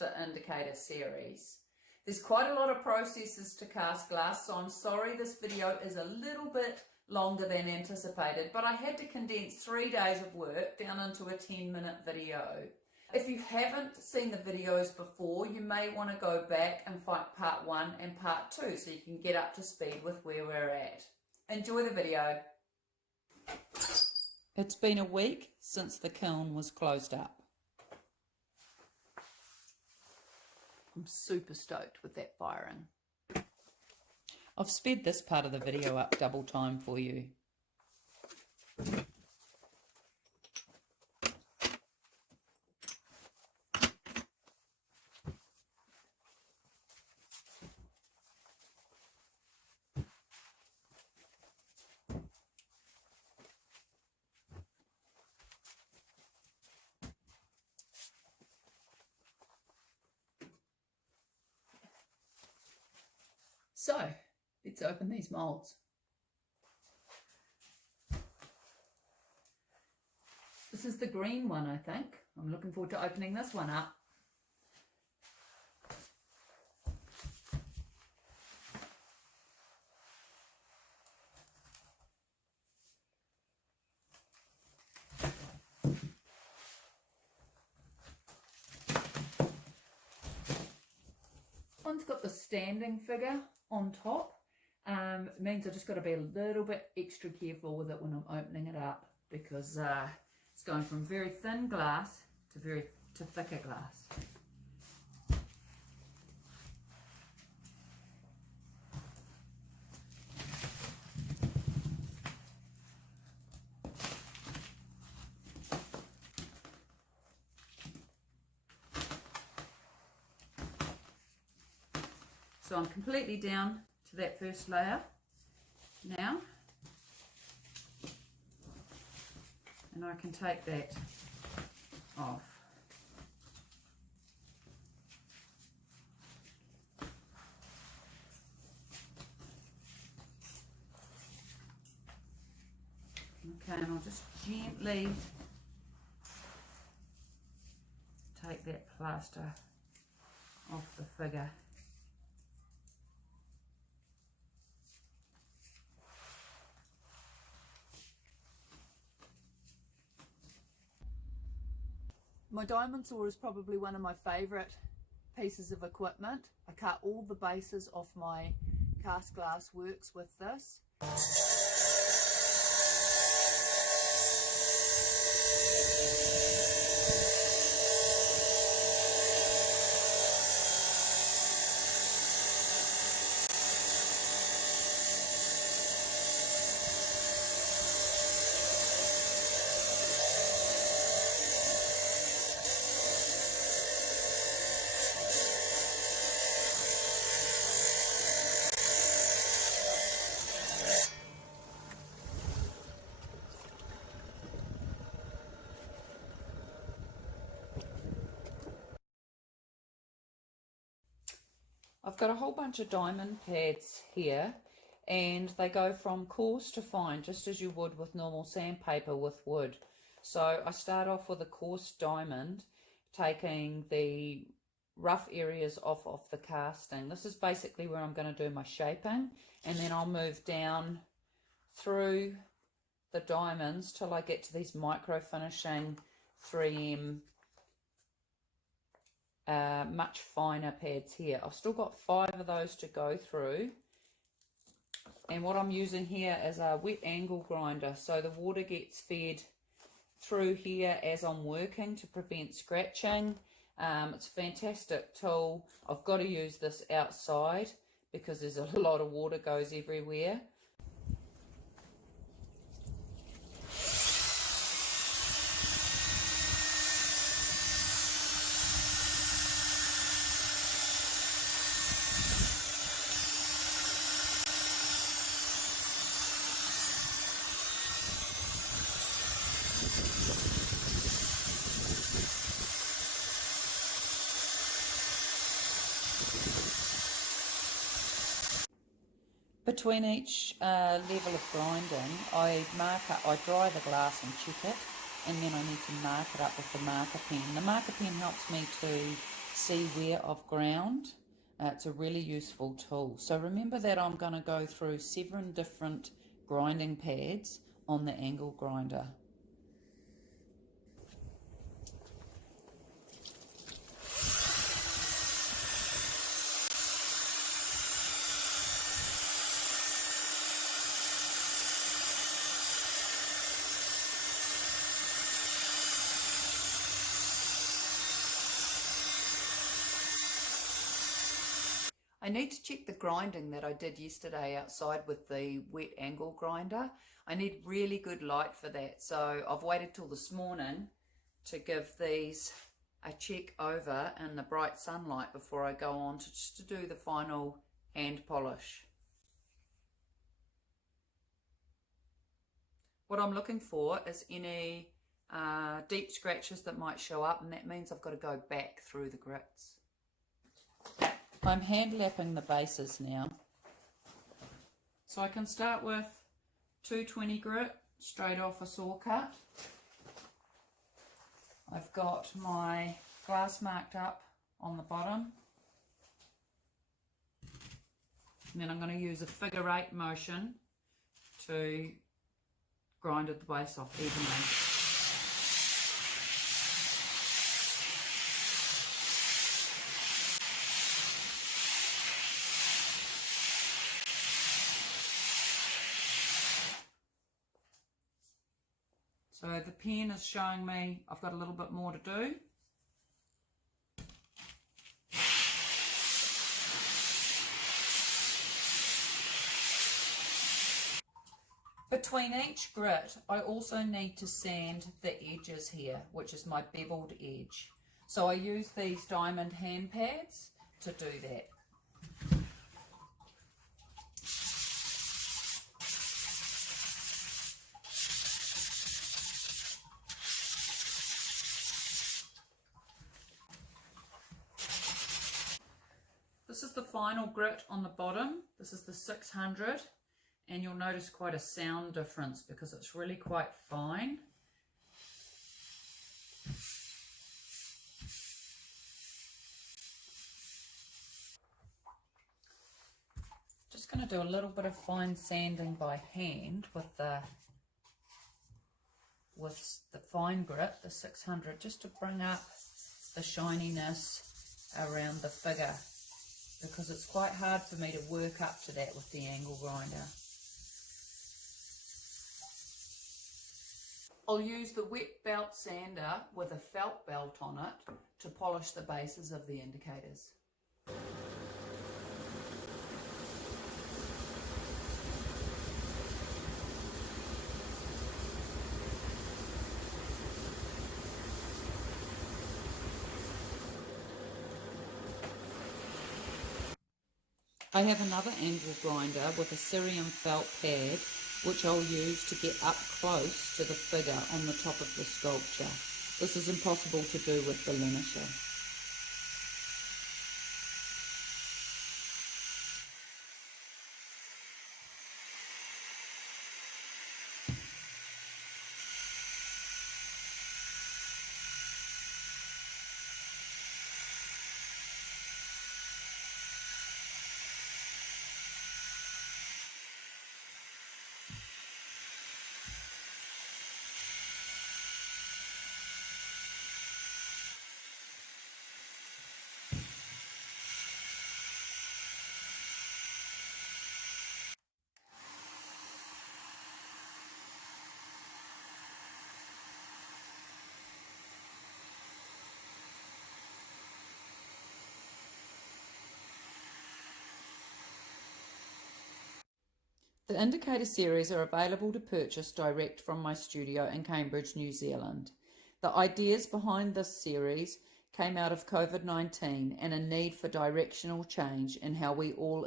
the indicator series. There's quite a lot of processes to cast glass, so I'm sorry this video is a little bit longer than anticipated, but I had to condense 3 days of work down into a 10-minute video. If you haven't seen the videos before, you may want to go back and find part 1 and part 2 so you can get up to speed with where we're at. Enjoy the video. It's been a week since the kiln was closed up. I'm super stoked with that firing. I've sped this part of the video up double time for you. So, let's open these moulds. This is the green one, I think. I'm looking forward to opening this one up. One's got the standing figure on top. It means I just got to be a little bit extra careful with it when I'm opening it up, because it's going from very thin glass to thicker glass. So I'm completely down to that first layer now, and I can take that off. Okay, and I'll just gently take that plaster off the figure. My diamond saw is probably one of my favourite pieces of equipment. I cut all the bases off my cast glass works with this. I've got a whole bunch of diamond pads here, and they go from coarse to fine, just as you would with normal sandpaper with wood. So I start off with a coarse diamond, taking the rough areas off the casting. This is basically where I'm going to do my shaping, and then I'll move down through the diamonds till I get to these micro finishing 3M much finer pads here. I've still got 5 of those to go through, and what I'm using here is a wet angle grinder, so the water gets fed through here as I'm working to prevent scratching. It's a fantastic tool. I've got to use this outside because there's a lot of water goes everywhere. Between each level of grinding, I dry the glass and check it, and then I need to mark it up with the marker pen. The marker pen helps me to see where I've ground. It's a really useful tool. So remember that I'm going to go through 7 different grinding pads on the angle grinder. I need to check the grinding that I did yesterday outside with the wet angle grinder. I need really good light for that, so I've waited till this morning to give these a check over in the bright sunlight before I go on to just to do the final hand polish. What I'm looking for is any deep scratches that might show up, and that means I've got to go back through the grits. I'm hand lapping the bases now. So I can start with 220 grit straight off a saw cut. I've got my glass marked up on the bottom. And then I'm going to use a figure 8 motion to grind the base off evenly. So the pen is showing me I've got a little bit more to do. Between each grit, I also need to sand the edges here, which is my beveled edge. So I use these diamond hand pads to do that. This is the final grit on the bottom. This is the 600, and you'll notice quite a sound difference because it's really quite fine. Just going to do a little bit of fine sanding by hand with the fine grit, the 600, just to bring up the shininess around the figure, because it's quite hard for me to work up to that with the angle grinder. I'll use the wet belt sander with a felt belt on it to polish the bases of the indicators. I have another angle grinder with a cerium felt pad, which I'll use to get up close to the figure on the top of the sculpture. This is impossible to do with the linisher. The indicator series are available to purchase direct from my studio in Cambridge, New Zealand. The ideas behind this series came out of COVID-19 and a need for directional change in how we all